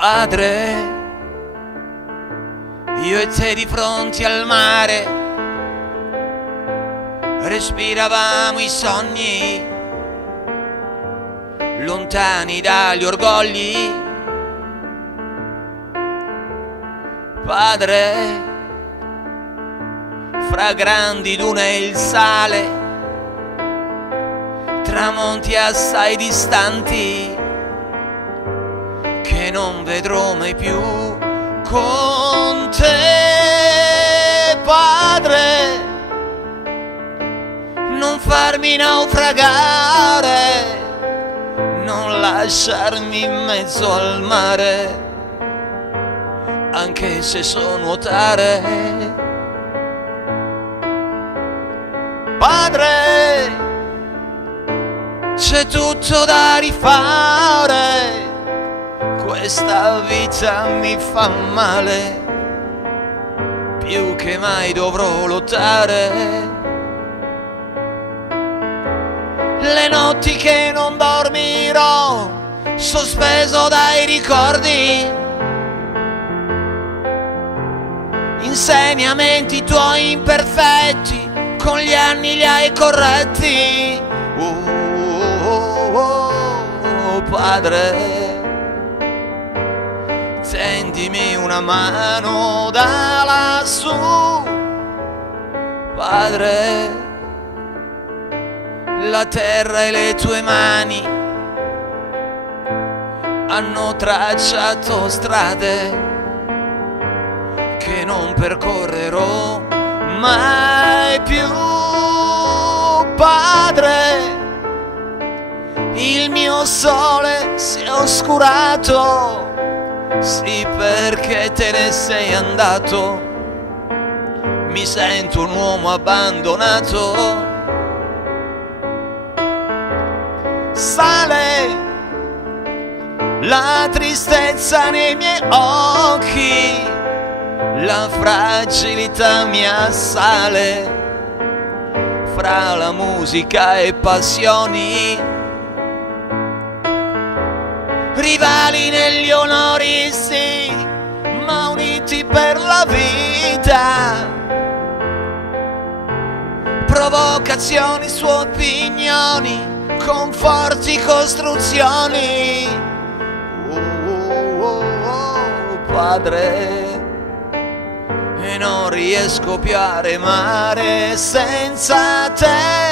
Padre, io e te di fronte al mare respiravamo i sogni, lontani dagli orgogli. Padre, fra grandi dune e il sale, tramonti assai distanti che non vedrò mai più con te. Padre, non farmi naufragare, non lasciarmi in mezzo al mare, anche se so nuotare. Padre, c'è tutto da rifare, questa vita mi fa male, più che mai dovrò lottare. Le notti che non dormirò, sospeso dai ricordi, insegnamenti tuoi imperfetti, con gli anni li hai corretti. Padre, tendimi una mano da lassù. Padre, la terra e le tue mani hanno tracciato strade che non percorrerò mai più. Padre, il mio sole si è oscurato, sì, perché te ne sei andato. Mi sento un uomo abbandonato. Sale la tristezza nei miei occhi, la fragilità mi assale, fra la musica e passioni, rivali negli onori, sì, ma uniti per la vita, provocazioni su opinioni, con forti costruzioni. Padre, e non riesco più a remare senza te.